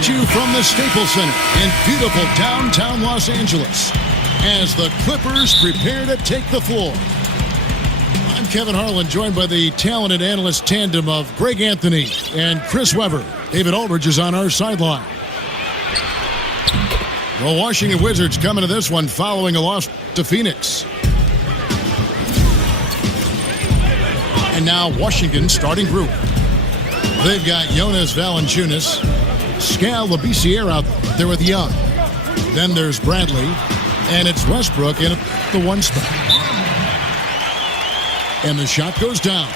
at you from the Staples Center in beautiful downtown Los Angeles as the Clippers prepare to take the floor. I'm Kevin Harlan, joined by the talented analyst tandem of Greg Anthony and Chris Webber. David Aldridge is on our sideline. The Washington Wizards coming to this one following a loss to Phoenix. And now Washington's starting group. They've got Jonas Valanciunas, Skal Labissiere out there with Young. Then there's Bradley, and it's Westbrook in the one spot. And the shot goes down.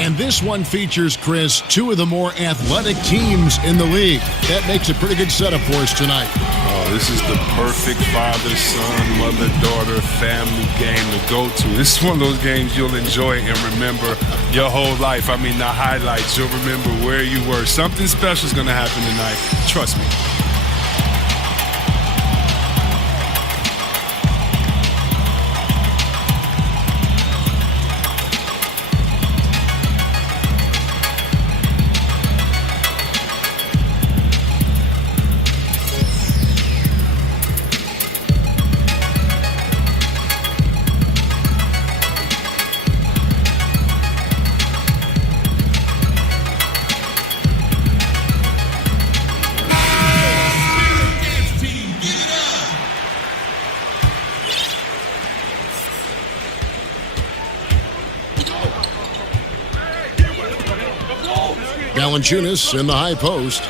And this one features, Chris, two of the more athletic teams in the league. That makes a pretty good setup for us tonight. Oh, this is the perfect father-son, mother-daughter, family game to go to. This is one of those games you'll enjoy and remember your whole life. I mean, the highlights, you'll remember where you were. Something special is going to happen tonight. Trust me. Valanciunas in the high post.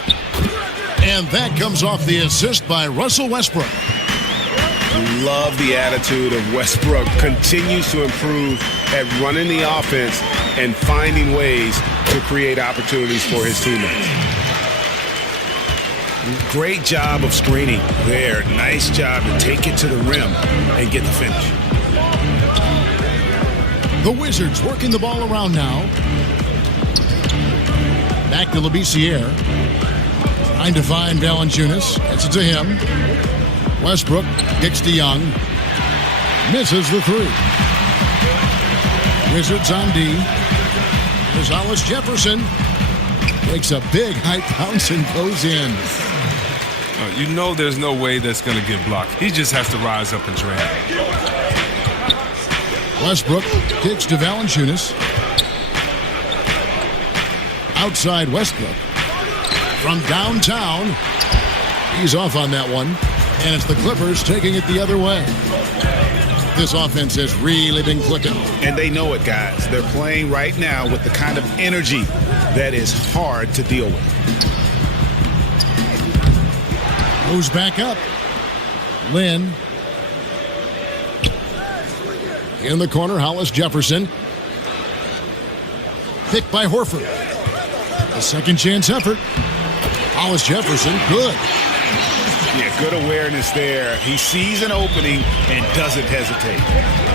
And that comes off the assist by Russell Westbrook. Love the attitude of Westbrook. Continues to improve at running the offense and finding ways to create opportunities for his teammates. Great job of screening there. Nice job to take it to the rim and get the finish. The Wizards working the ball around now. Back to Labissiere. Trying to find Valanciunas. Gets it to him. Westbrook kicks to Young. Misses the three. Wizards on D. There's Hollis Jefferson. Takes a big high bounce and goes in. You know there's no way that's going to get blocked. He just has to rise up and drag. Westbrook kicks to Valanciunas. Outside Westbrook. From downtown. He's off on that one. And it's the Clippers taking it the other way. This offense has really been clicking. And they know it, guys. They're playing right now with the kind of energy that is hard to deal with. Goes back up. Lynn. In the corner, Hollis Jefferson. Picked by Horford. A second chance effort. Hollis Jefferson, good. Yeah, good awareness there. He sees an opening and doesn't hesitate.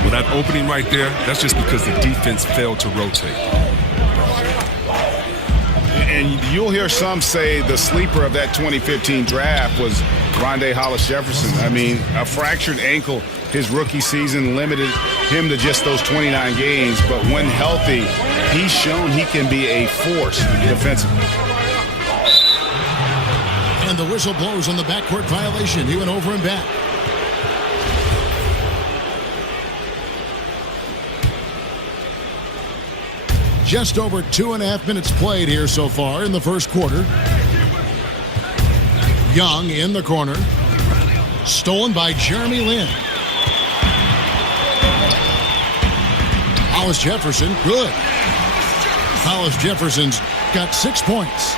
Well, that opening right there, that's just because the defense failed to rotate. And you'll hear some say the sleeper of that 2015 draft was Rondé Hollis Jefferson. I mean, a fractured ankle his rookie season limited him to just those 29 games. But when healthy, he's shown he can be a force defensively. And the whistle blows on the backcourt violation. He went over and back. Just over 2.5 minutes played here so far in the first quarter. Young in the corner. Stolen by Jeremy Lin. Hollis Jefferson, good. Hollis Jefferson's got 6 points.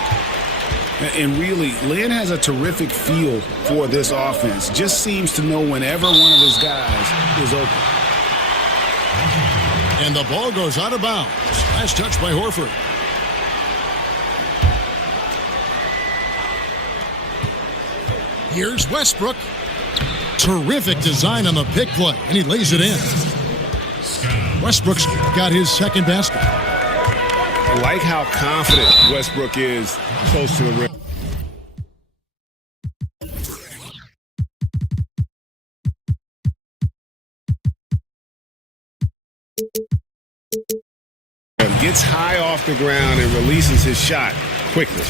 And really, Lin has a terrific feel for this offense. Just seems to know whenever one of his guys is open. And the ball goes out of bounds. Last touch by Horford. Here's Westbrook. Terrific design on the pick play, and he lays it in. Westbrook's got his second basket. I like how confident Westbrook is close to the rim. Gets high off the ground and releases his shot quickly.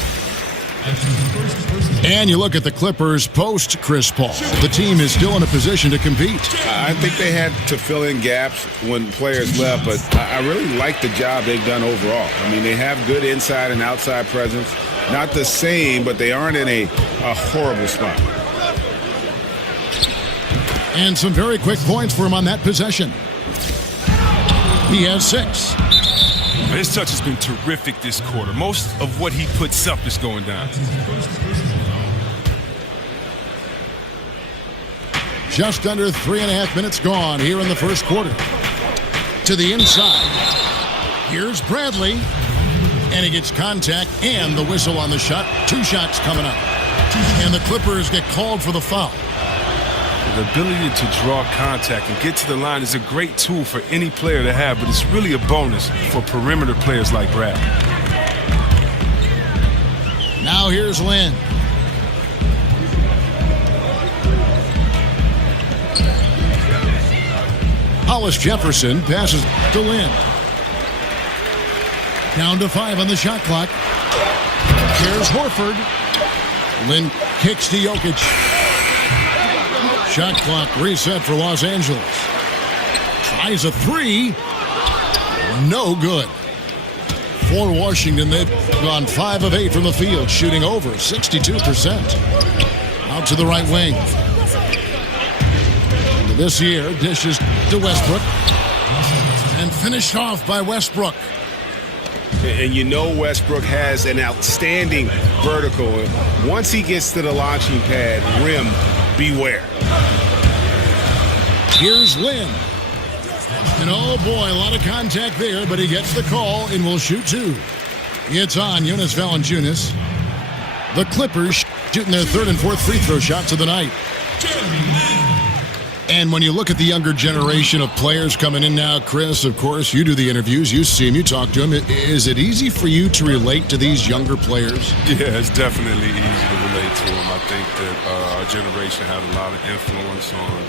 And you look at the Clippers post Chris Paul. The team is still in a position to compete. I think they had to fill in gaps when players left, but I really like the job they've done overall. I mean, they have good inside and outside presence. Not the same, but they aren't in a horrible spot. And some very quick points for him on that possession. He has 6. His touch has been terrific this quarter. Most of what he puts up is going down. Just under 3.5 minutes gone here in the first quarter. To the inside. Here's Bradley. And he gets contact and the whistle on the shot. 2 shots coming up. And the Clippers get called for the foul. The ability to draw contact and get to the line is a great tool for any player to have, but it's really a bonus for perimeter players like Brad. Now here's Lynn. Hollis Jefferson passes to Lynn. Down to 5 on the shot clock. Here's Horford. Lynn kicks to Jokic. Shot clock reset for Los Angeles. Tries a 3. No good. For Washington, they've gone 5 of 8 from the field, shooting over 62%. Out to the right wing. This year, dishes to Westbrook. And finished off by Westbrook. And you know Westbrook has an outstanding vertical. Once he gets to the launching pad, rim, beware. Here's Lynn. And oh boy, a lot of contact there, but he gets the call and will shoot 2. It's on Jonas Valanciunas. The Clippers shooting their 3rd and 4th free throw shots of the night. And when you look at the younger generation of players coming in now, Chris, of course, you do the interviews, you see them, you talk to them. Is it easy for you to relate to these younger players? Yeah, it's definitely easy to relate to them. I think that our generation had a lot of influence on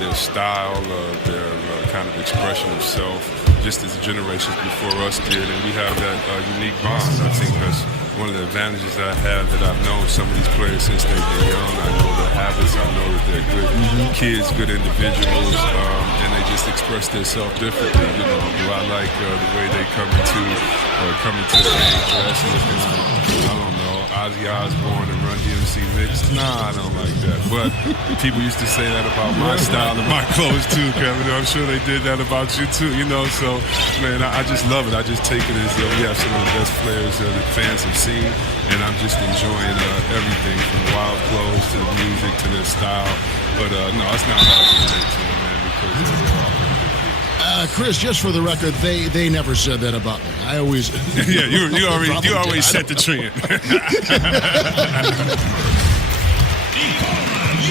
their style, their kind of expression of self, just as the generations before us did, and we have that unique bond. I think that's one of the advantages that I have, that I've known some of these players since they've been young. I know their habits, I know that they're good kids, good individuals, and they just express themselves differently. You know, do I like the way they come into the game dressed? I don't know, Ozzy Osbourne and Run DMC mixed? Nah, I don't like that. But people used to say that about my style and my clothes too, Kevin. I'm sure they did that about you too, you know. So, man, I just love it. I just take it as we have some of the best players that fans have seen, and I'm just enjoying everything from the wild clothes to the music to their style. But no, it's not hard to relate to them, man, because Chris, just for the record, they never said that about me. I always yeah, you always set the trend.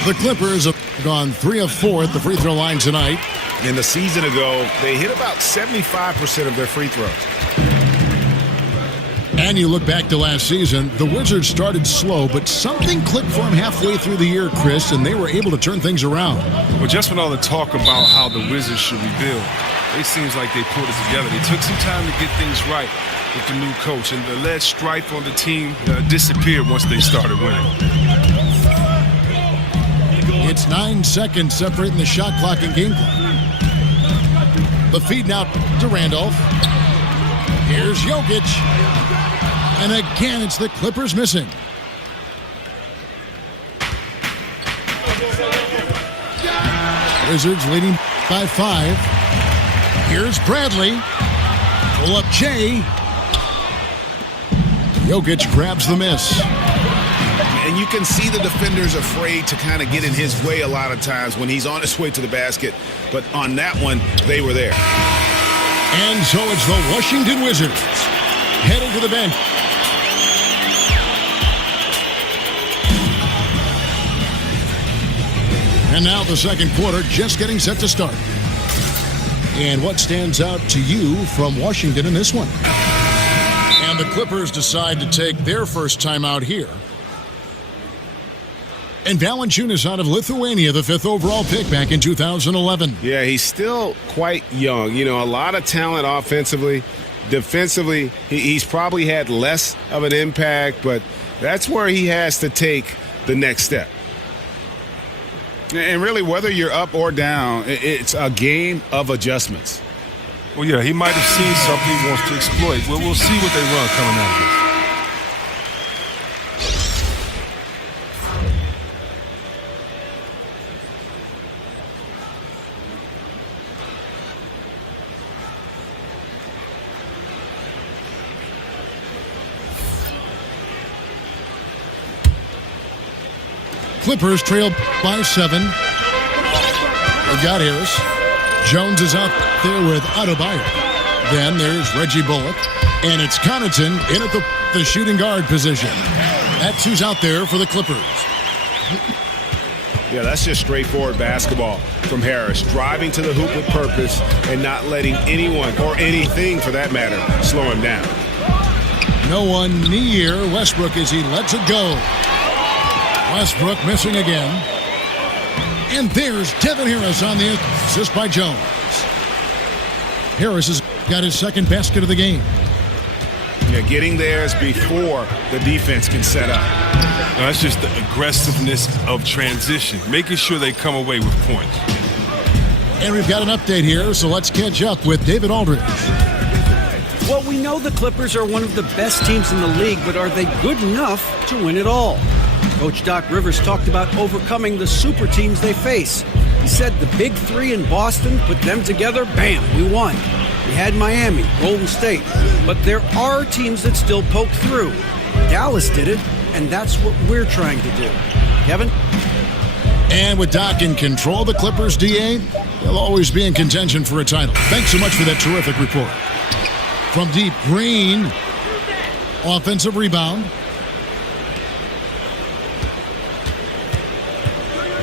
The Clippers have gone 3 of 4 at the free throw line tonight. And a season ago, they hit about 75% of their free throws. And you look back to last season, the Wizards started slow, but something clicked for them halfway through the year, Chris, and they were able to turn things around. Well, just with all the talk about how the Wizards should rebuild, it seems like they pulled it together. They took some time to get things right with the new coach, and the lead stripe on the team disappeared once they started winning. It's 9 seconds separating the shot clock and game clock. The feed now to Randolph. Here's Jokic. And again, it's the Clippers missing. Wizards leading by 5. Here's Bradley. Pull up Jay. Jokic grabs the miss. And you can see the defenders afraid to kind of get in his way a lot of times when he's on his way to the basket. But on that one, they were there. And so it's the Washington Wizards heading to the bench. And now the second quarter just getting set to start. And what stands out to you from Washington in this one? And the Clippers decide to take their first time out here. And Valanciunas out of Lithuania, the 5th overall pick back in 2011. Yeah, he's still quite young. You know, a lot of talent offensively. Defensively, he's probably had less of an impact, but That's where he has to take the next step. And really, whether you're up or down, it's a game of adjustments. Well, yeah, he might have seen something he wants to exploit. Well, we'll see what they run coming out of this. Clippers trail by 7. They've got Harris. Jones is out there with Adebayo. Then there's Reggie Bullock. And it's Connaughton in at the shooting guard position. That's who's out there for the Clippers. Yeah, that's just straightforward basketball from Harris. Driving to the hoop with purpose and not letting anyone, or anything for that matter, slow him down. No one near Westbrook as he lets it go. Westbrook missing again. And there's Devin Harris on the assist by Jones. Harris has got his second basket of the game. Yeah, getting there is before the defense can set up. Now, that's just the aggressiveness of transition, making sure they come away with points. And we've got an update here, so let's catch up with David Aldridge. Well, we know the Clippers are one of the best teams in the league, but are they good enough to win it all? Coach Doc Rivers talked about overcoming the super teams they face. He said the big three in Boston, put them together, bam, we won. We had Miami, Golden State, but there are teams that still poke through. Dallas did it, and that's what we're trying to do. Kevin? And with Doc in control, the Clippers, DA, they'll always be in contention for a title. Thanks so much for that terrific report. From deep, Green, offensive rebound.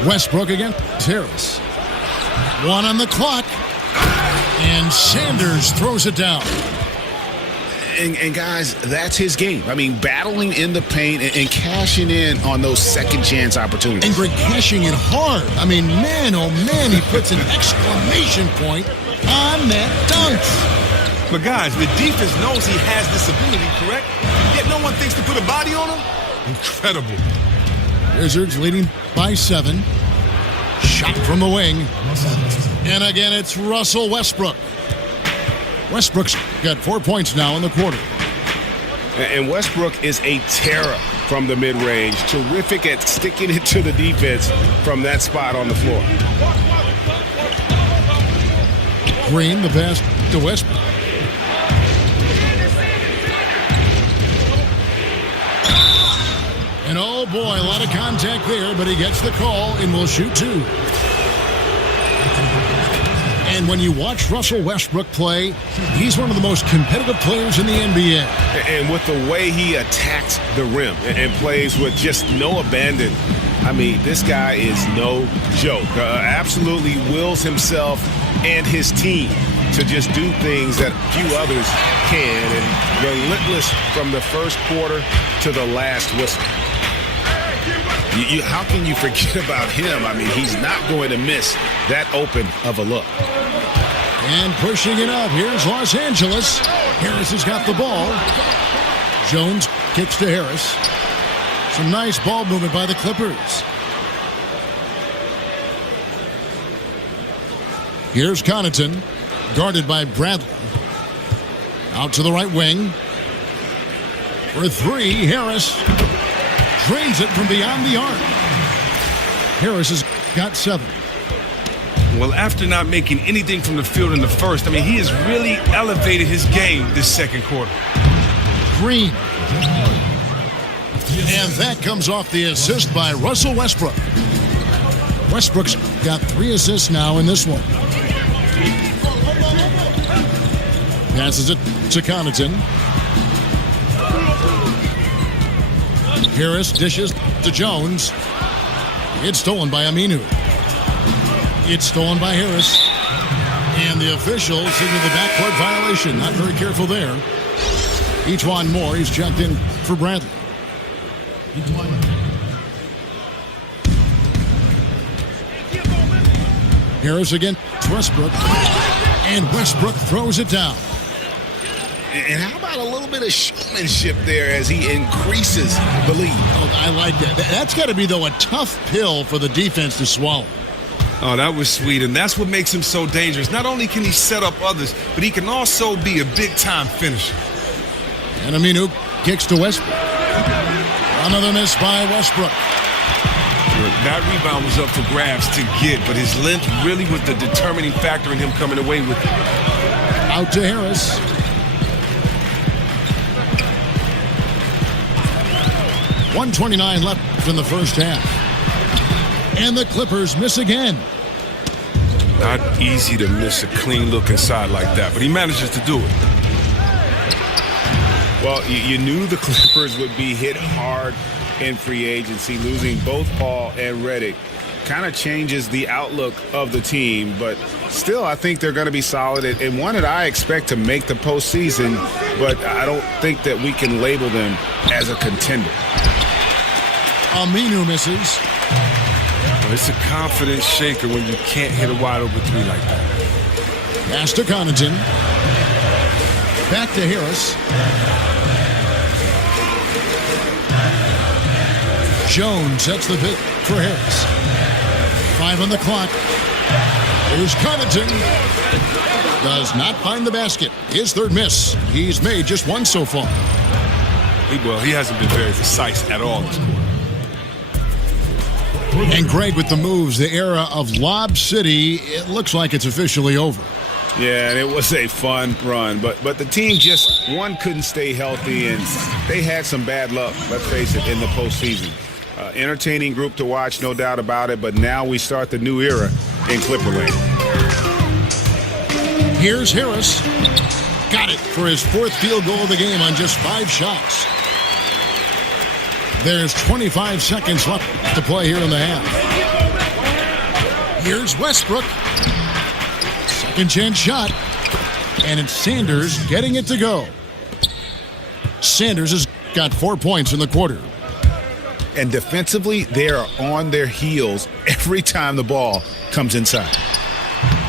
Westbrook against Harris. 1 on the clock. And Sanders throws it down. And guys, that's his game. I mean, battling in the paint and cashing in on those second chance opportunities. And Greg cashing in hard. I mean, man, oh man, he puts an exclamation point on that dunk. But guys, the defense knows he has this ability, correct? Yet no one thinks to put a body on him? Incredible. Wizards leading by 7. Shot from the wing. And again, it's Russell Westbrook. Westbrook's got 4 points now in the quarter. And Westbrook is a terror from the mid-range. Terrific at sticking it to the defense from that spot on the floor. Green, the pass to Westbrook. And oh boy, a lot of contact there, but he gets the call and will shoot 2. And when you watch Russell Westbrook play, he's one of the most competitive players in the NBA. And with the way he attacks the rim and plays with just no abandon, I mean, this guy is no joke. Absolutely wills himself and his team to just do things that few others can, and relentless from the first quarter to the last whistle. How can you forget about him? I mean, he's not going to miss that open of a look. And pushing it up, here's Los Angeles. Harris has got the ball. Jones kicks to Harris. Some nice ball movement by the Clippers. Here's Connaughton, guarded by Bradley. Out to the right wing. For 3, Harris drains it from beyond the arc. Harris has got 7. Well, after not making anything from the field in the first, I mean, he has really elevated his game this second quarter. Green. And that comes off the assist by Russell Westbrook. Westbrook's got 3 assists now in this one. Passes it to Connaughton. Harris dishes to Jones. It's stolen by Aminu. It's stolen by Harris. And the official signaled the backcourt violation. Not very careful there. Ejuan Moore, he's checked in for Bradley. Harris against Westbrook. And Westbrook throws it down. And how about a little bit of showmanship there as he increases the lead? Oh, I like that. That's got to be, though, a tough pill for the defense to swallow. Oh, that was sweet, and that's what makes him so dangerous. Not only can he set up others, but he can also be a big-time finisher. And Aminu kicks to Westbrook. Another miss by Westbrook. That rebound was up for grabs to get, but his length really was the determining factor in him coming away with it. Out to Harris. .129 left in the first half. And the Clippers miss again. Not easy to miss a clean look inside like that, but he manages to do it. Well, you knew the Clippers would be hit hard in free agency. Losing both Paul and Redick kind of changes the outlook of the team, but still I think they're going to be solid and one that I expect to make the postseason, but I don't think that we can label them as a contender. Aminu misses. Well, it's a confidence shaker when you can't hit a wide open three like that. Pass to Connaughton. Back to Harris. Jones sets the pick for Harris. 5 on the clock. Here's Connaughton. Does not find the basket. His third miss. He's made just one so far. He hasn't been very precise at all this quarter. And Greg with the moves, the era of Lob City, it looks like it's officially over. Yeah, and it was a fun run, but the team just, one, couldn't stay healthy, and they had some bad luck, let's face it, in the postseason. Entertaining group to watch, no doubt about it, but now we start the new era in Clipperland. Here's Harris. Got it for his 4th field goal of the game on just 5 shots. There's 25 seconds left to play here in the half. Here's Westbrook. Second chance shot. And it's Sanders getting it to go. Sanders has got 4 points in the quarter. And defensively, they are on their heels every time the ball comes inside.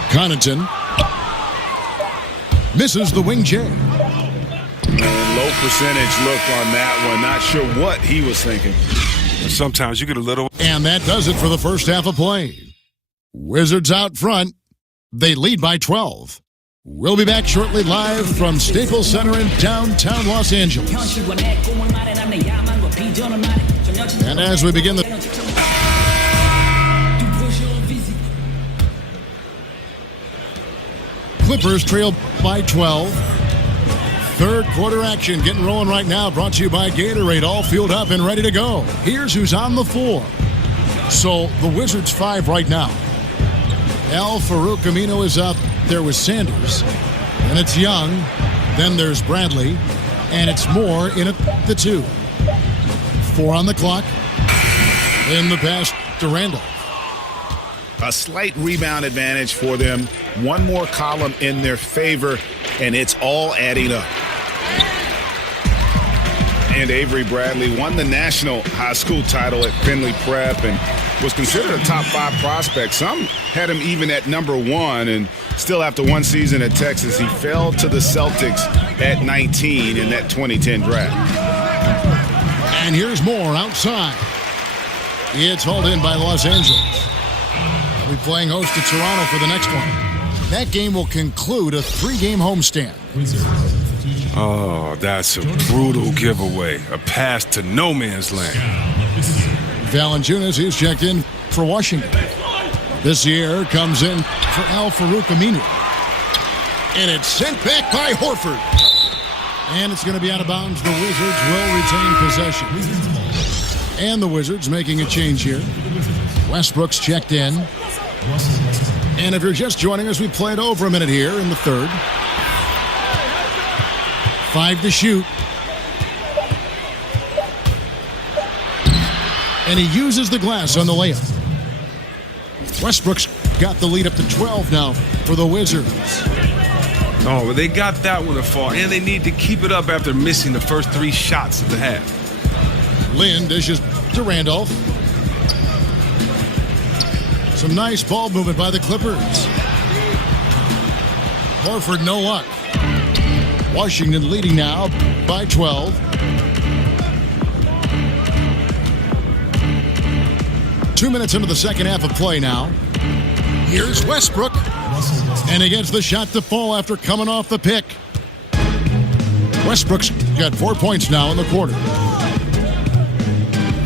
Connaughton misses the wing J. Low percentage look on that one. Not sure what he was thinking. Sometimes you get a little. And that does it for the first half of play. Wizards out front. They lead by 12. We'll be back shortly live from Staples Center in downtown Los Angeles. And as we begin the Clippers trail by 12. Third quarter action getting rolling right now, brought to you by Gatorade, all fueled up and ready to go. Here's who's on the floor. So the Wizards 5 right now. Al-Farouq Aminu is out there with Sanders. And it's Young. Then there's Bradley. And it's Moore in at the 2. 4 on the clock. In the pass to Randall. A slight rebound advantage for them. One more column in their favor, and it's all adding up. And Avery Bradley won the national high school title at Findlay Prep and was considered a top 5 prospect. Some had him even at number 1, and still after one season at Texas, he fell to the Celtics at 19 in that 2010 draft. And here's Moore outside. It's hauled in by Los Angeles. They'll be playing host to Toronto for the next one. That game will conclude a 3-game homestand. Oh, that's a brutal giveaway. A pass to no man's land. Valanciunas, he's checked in for Washington. This year comes in for Al-Farouq Aminu. And it's sent back by Horford. And it's going to be out of bounds. The Wizards will retain possession. And the Wizards making a change here. Westbrook's checked in. And if you're just joining us, we played over a minute here in the third. 5 to shoot. And he uses the glass on the layup. Westbrook's got the lead up to 12 now for the Wizards. Oh, well, they got that one to fall, and they need to keep it up after missing the first 3 shots of the half. Lynn dishes to Randolph. Some nice ball movement by the Clippers. Horford, no luck. Washington leading now by 12. Two minutes into the second half of play now. Here's Westbrook. And he gets the shot to fall after coming off the pick. Westbrook's got 4 points now in the quarter.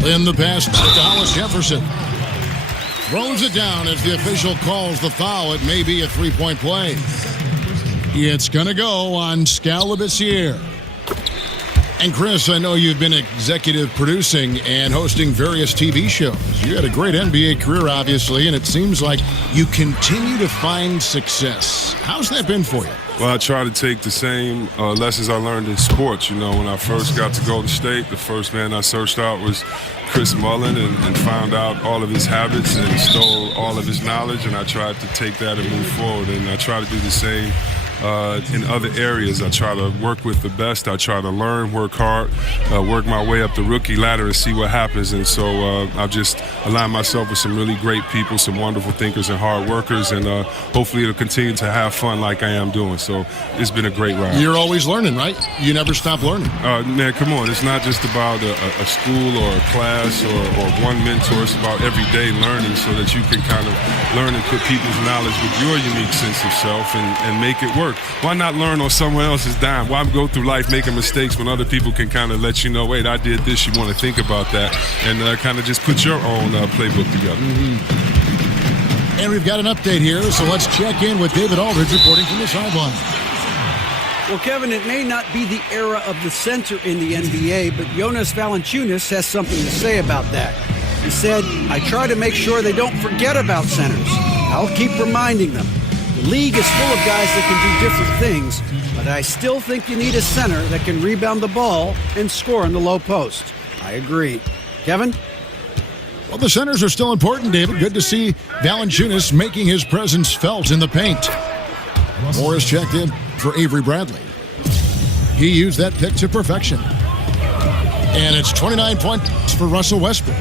In the pass to Hollis Jefferson. Throws it down as the official calls the foul. It may be a three-point play. It's going to go on Scalabissiere. And Chris, I know you've been executive producing and hosting various TV shows. You had a great NBA career, obviously, and it seems like you continue to find success. How's that been for you? Well, I try to take the same lessons I learned in sports. You know, when I first got to Golden State, the first man I searched out was Chris Mullin and found out all of his habits and stole all of his knowledge, and I tried to take that and move forward, and I try to do the same in other areas. I try to work with the best. I try to learn, work hard, work my way up the rookie ladder and see what happens. And so I've just aligned myself with some really great people, some wonderful thinkers and hard workers, and hopefully it'll continue to have fun like I am doing. So it's been a great ride. You're always learning, right? You never stop learning. Man, come on. It's not just about a school or a class or one mentor. It's about everyday learning so that you can kind of learn and put people's knowledge with your unique sense of self and make it work. Why not learn on someone else's dime? Why go through life making mistakes when other people can kind of let you know, wait, I did this, you want to think about that, and kind of just put your own playbook together. Mm-hmm. And we've got an update here, so let's check in with David Aldridge reporting from the sideline. Well, Kevin, it may not be the era of the center in the NBA, but Jonas Valanciunas has something to say about that. He said, I try to make sure they don't forget about centers. I'll keep reminding them. The league is full of guys that can do different things, but I still think you need a center that can rebound the ball and score in the low post. I agree. Kevin? Well, the centers are still important, David. Good to see Valanciunas making his presence felt in the paint. Morris checked in for Avery Bradley. He used that pick to perfection. And it's 29 points for Russell Westbrook.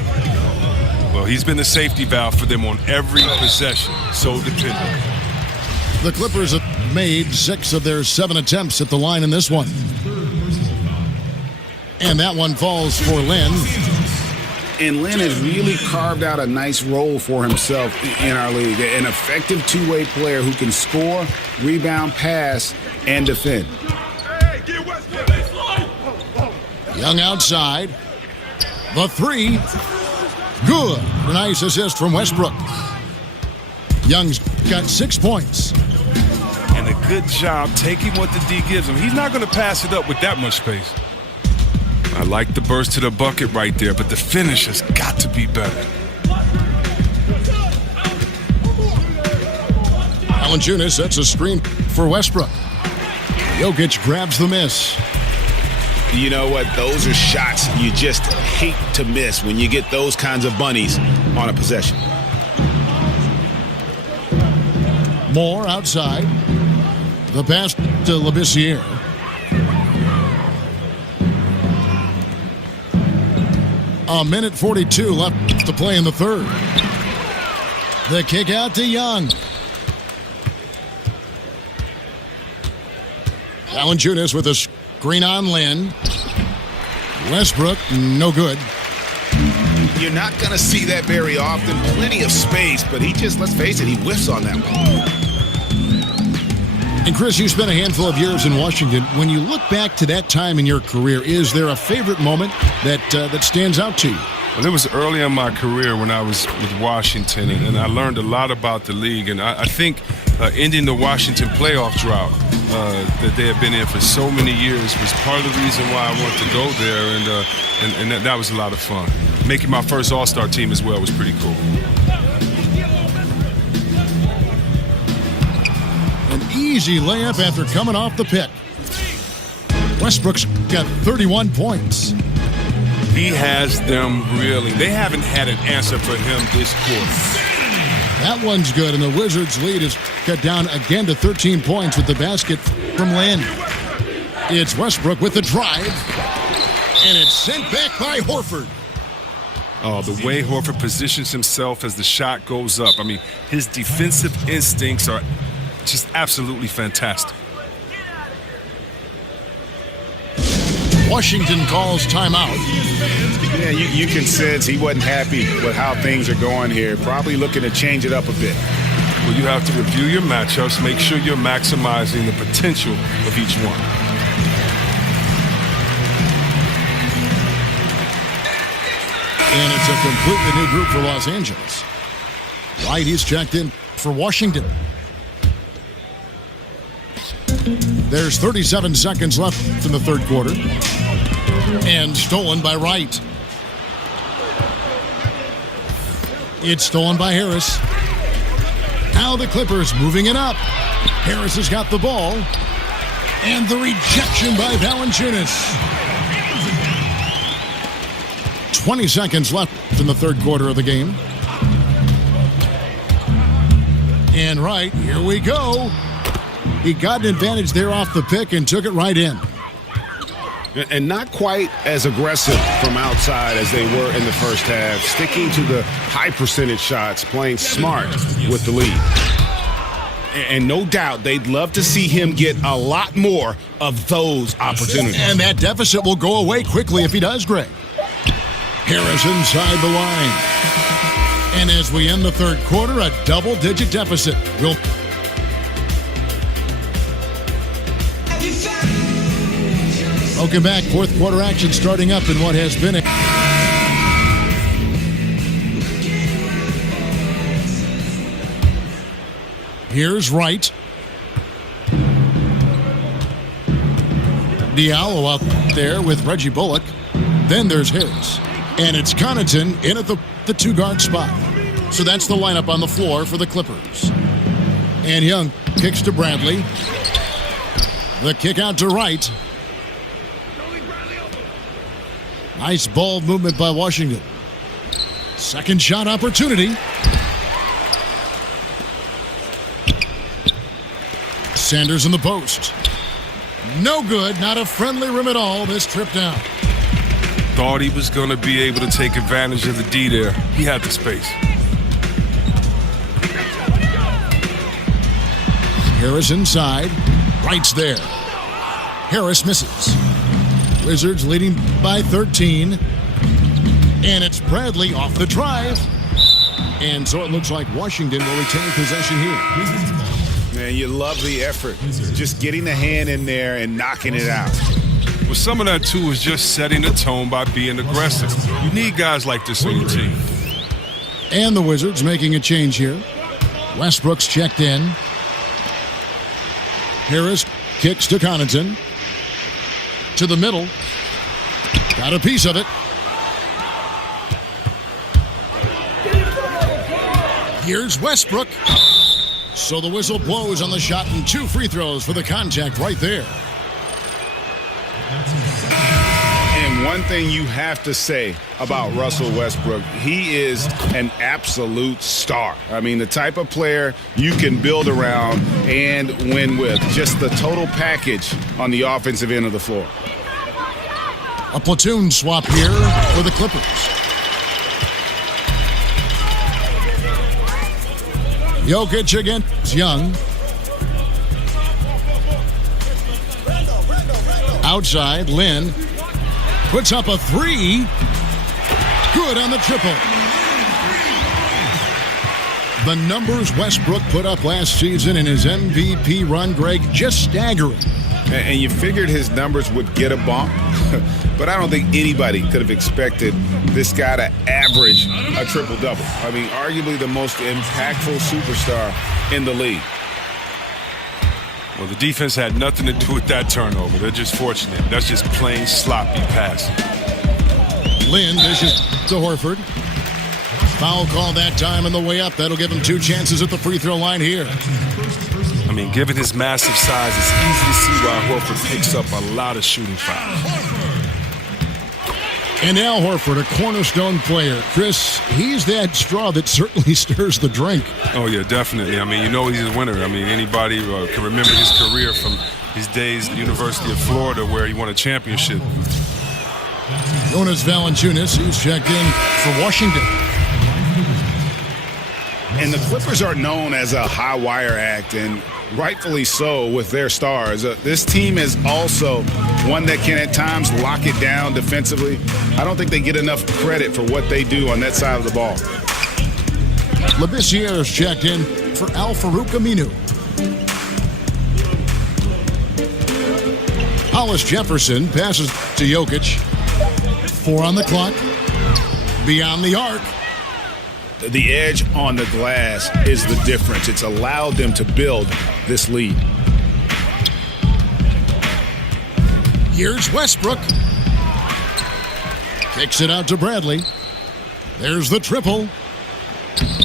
Well, he's been the safety valve for them on every possession. So dependent. The Clippers have made 6 of their 7 attempts at the line in this one. And that one falls for Lynn. And Lynn has really carved out a nice role for himself in our league. An effective two-way player who can score, rebound, pass, and defend. Young outside. The 3. Good. A nice assist from Westbrook. Young's got 6 points. And a good job taking what the D gives him. He's not going to pass it up with that much space. I like the burst to the bucket right there, but the finish has got to be better. Valanciunas sets a screen for Westbrook. Jokic grabs the miss. You know what? Those are shots you just hate to miss when you get those kinds of bunnies on a possession. Moore outside. The pass to Labissiere. A minute 42 left to play in the third. The kick out to Young. Valanciunas with a screen on Lynn. Westbrook, no good. You're not going to see that very often. Plenty of space, but he just, let's face it, he whiffs on that one. And Chris, you spent a handful of years in Washington. When you look back to that time in your career, is there a favorite moment that stands out to you? Well, it was early in my career when I was with Washington, and I learned a lot about the league. And I think ending the Washington playoff drought that they had been in for so many years was part of the reason why I wanted to go there, and that was a lot of fun. Making my first All-Star team as well was pretty cool. An easy layup after coming off the pick. Westbrook's got 31 points. He has them really. They haven't had an answer for him this quarter. That one's good, and the Wizards' lead is cut down again to 13 points with the basket from Lynn. It's Westbrook with the drive, and it's sent back by Horford. Oh, the way Horford positions himself as the shot goes up. I mean, his defensive instincts are just absolutely fantastic. Washington calls timeout. Yeah, you can sense he wasn't happy with how things are going here. Probably looking to change it up a bit. Well, you have to review your matchups, make sure you're maximizing the potential of each one. And it's a completely new group for Los Angeles. Wright, he's checked in for Washington. There's 37 seconds left in the third quarter. And stolen by Wright. It's stolen by Harris. Now the Clippers moving it up. Harris has got the ball. And the rejection by Valanciunas. 20 seconds left in the third quarter of the game. And Wright, here we go. He got an advantage there off the pick and took it right in. And not quite as aggressive from outside as they were in the first half. Sticking to the high percentage shots, playing smart with the lead. And no doubt they'd love to see him get a lot more of those opportunities. And that deficit will go away quickly if he does, Greg. Harris inside the line. And as we end the third quarter, a double-digit deficit will... Welcome back. Fourth quarter action starting up in what has been a... Here's Wright. Diallo out there with Reggie Bullock. Then there's Harris. And it's Connaughton in at the two-guard spot. So that's the lineup on the floor for the Clippers. And Young kicks to Bradley. The kick out to Wright. Nice ball movement by Washington. Second shot opportunity. Sanders in the post. No good. Not a friendly rim at all this trip down. Thought he was going to be able to take advantage of the D there. He had the space. Harris inside. Wright's there. Harris misses. Wizards leading by 13. And it's Bradley off the drive. And so it looks like Washington will retain possession here. Man, you love the effort. Just getting the hand in there and knocking it out. Well, some of that, too, is just setting the tone by being aggressive. You need guys like this on your team. And the Wizards making a change here. Westbrook's checked in. Harris kicks to Connaughton. To the middle. Got a piece of it. Here's Westbrook. So the whistle blows on the shot and 2 free throws for the contact right there. And one thing you have to say about Russell Westbrook, he is an absolute star. I mean, the type of player you can build around and win with. Just the total package on the offensive end of the floor. A platoon swap here for the Clippers. Jokic against Young. Outside, Lin puts up a 3. Good on the triple. The numbers Westbrook put up last season in his MVP run, Greg, just staggering. And you figured his numbers would get a bump, but I don't think anybody could have expected this guy to average a triple-double. I mean, arguably the most impactful superstar in the league. Well, the defense had nothing to do with that turnover. They're just fortunate. That's just plain sloppy passing. Lin dishes to Horford. Foul call that time on the way up. That'll give him 2 chances at the free throw line here. I mean, given his massive size, it's easy to see why Horford picks up a lot of shooting fouls. And Al Horford, a cornerstone player. Chris, he's that straw that certainly stirs the drink. Oh, yeah, definitely. I mean, you know he's a winner. I mean, anybody can remember his career from his days at the University of Florida where he won a championship. Jonas Valanciunas, he's checked in for Washington. And the Clippers are known as a high-wire act, and rightfully so with their stars. This team has also one that can at times lock it down defensively. I don't think they get enough credit for what they do on that side of the ball. Labissiere is checked in for Al-Farouq Aminu. Hollis Jefferson passes to Jokic. 4 on the clock. Beyond the arc. The edge on the glass is the difference. It's allowed them to build this lead. Here's Westbrook. Kicks it out to Bradley. There's the triple.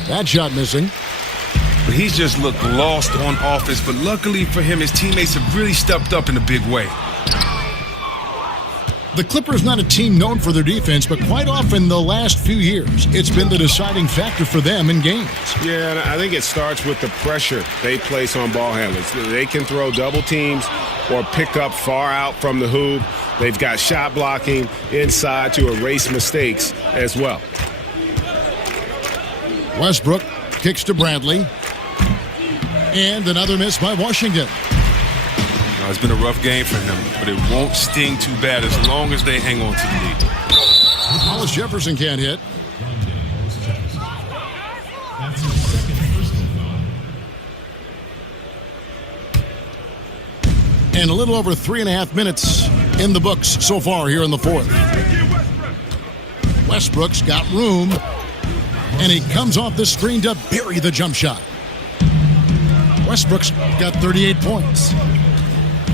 That shot missing. But he's just looked lost on offense. But luckily for him, his teammates have really stepped up in a big way. The Clippers not a team known for their defense, but quite often the last few years, it's been the deciding factor for them in games. Yeah, and I think it starts with the pressure they place on ball handlers. They can throw double teams or pick up far out from the hoop. They've got shot blocking inside to erase mistakes as well. Westbrook kicks to Bradley. And another miss by Washington. It's been a rough game for him, but it won't sting too bad as long as they hang on to the lead. Hollis Jefferson can't hit. And a little over 3.5 minutes in the books so far here in the fourth. Westbrook's got room, and he comes off the screen to bury the jump shot. Westbrook's got 38 points.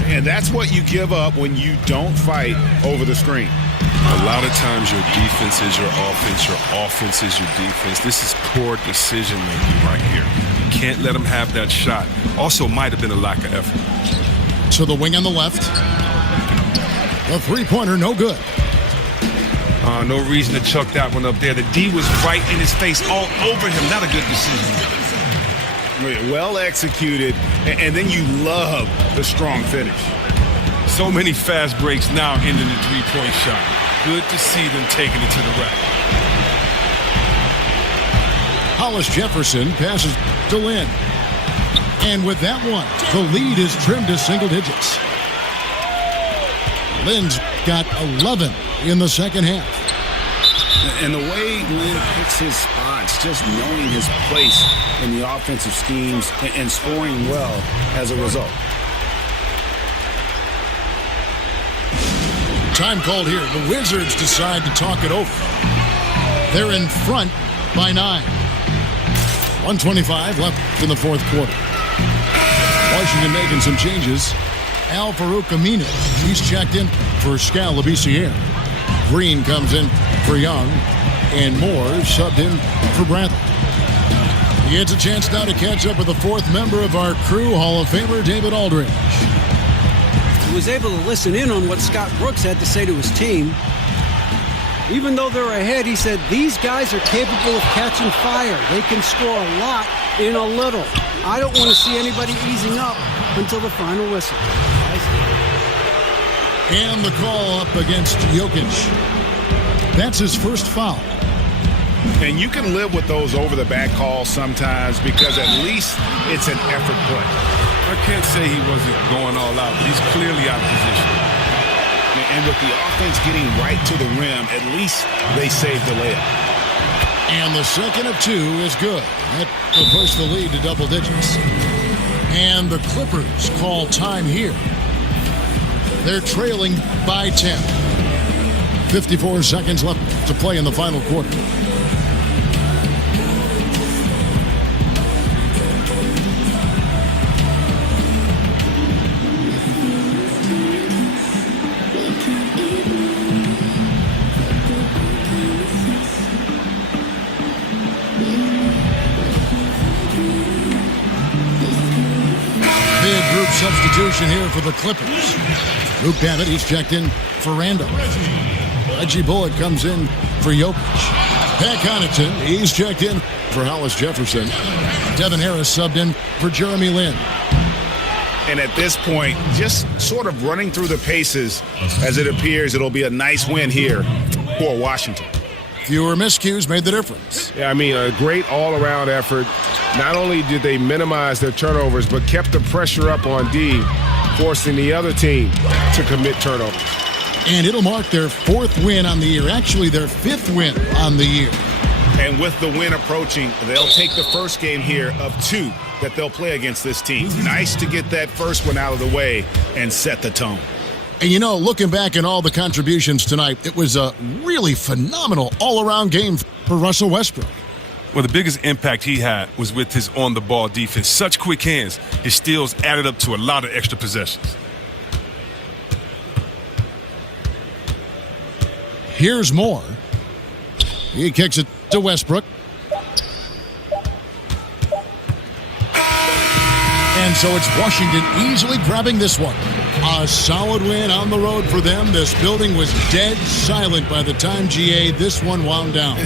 And that's what you give up when you don't fight over the screen. A lot of times your defense is your offense is your defense. This is poor decision making right here. You can't let them have that shot. Also might have been a lack of effort. To the wing on the left. The three-pointer, no good. No reason to chuck that one up there. The D was right in his face, all over him. Not a good decision. Well executed, and then you love the strong finish. So many fast breaks now ending the three-point shot. Good to see them taking it to the rack. Hollis Jefferson passes to Lynn. And with that one, the lead is trimmed to single digits. Lynn's got 11 in the second half. And the way Lynn picks his spots, just knowing his place in the offensive schemes and scoring well as a result. Time called here. The Wizards decide to talk it over. They're in front by 9. 1:25 left in the fourth quarter. Washington making some changes. Al-Farouq Aminu, he's checked in for Skal Labissiere. Green comes in for Young, and Moore subbed in for Bradley. He gets a chance now to catch up with the fourth member of our crew, Hall of Famer David Aldridge. He was able to listen in on what Scott Brooks had to say to his team. Even though they're ahead, he said, these guys are capable of catching fire. They can score a lot in a little. I don't want to see anybody easing up until the final whistle. And the call up against Jokic. That's his first foul. And you can live with those over-the-back calls sometimes because at least it's an effort play. I can't say he wasn't going all out, but he's clearly out of position. And with the offense getting right to the rim, at least they saved the layup. And the second of 2 is good. That will push the lead to double digits. And the Clippers call time here. They're trailing by 10. 54 seconds left to play in the final quarter. Big group substitution here for the Clippers. Luke David, he's checked in for Randall. Reggie Bullock comes in for Jokic. Pat Connaughton, he's checked in for Hollis Jefferson. Devin Harris subbed in for Jeremy Lin. And at this point, just sort of running through the paces as it appears it'll be a nice win here for Washington. Fewer miscues made the difference. Yeah, I mean, a great all-around effort. Not only did they minimize their turnovers, but kept the pressure up on D, forcing the other team to commit turnovers. And it'll mark their 4th win on the year, actually their 5th win on the year. And with the win approaching, they'll take the first game here of 2 that they'll play against this team. Nice to get that first one out of the way and set the tone. And you know, looking back at all the contributions tonight, it was a really phenomenal all-around game for Russell Westbrook. Well, the biggest impact he had was with his on-the-ball defense. Such quick hands, his steals added up to a lot of extra possessions. Here's more. He kicks it to Westbrook. And so it's Washington easily grabbing this one. A solid win on the road for them. This building was dead silent by the time, GA, this one wound down.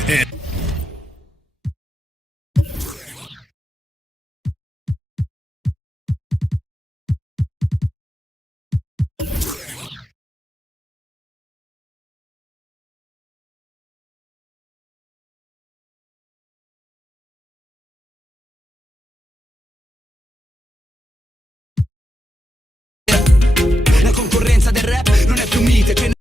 La concorrenza del rap non è più mite.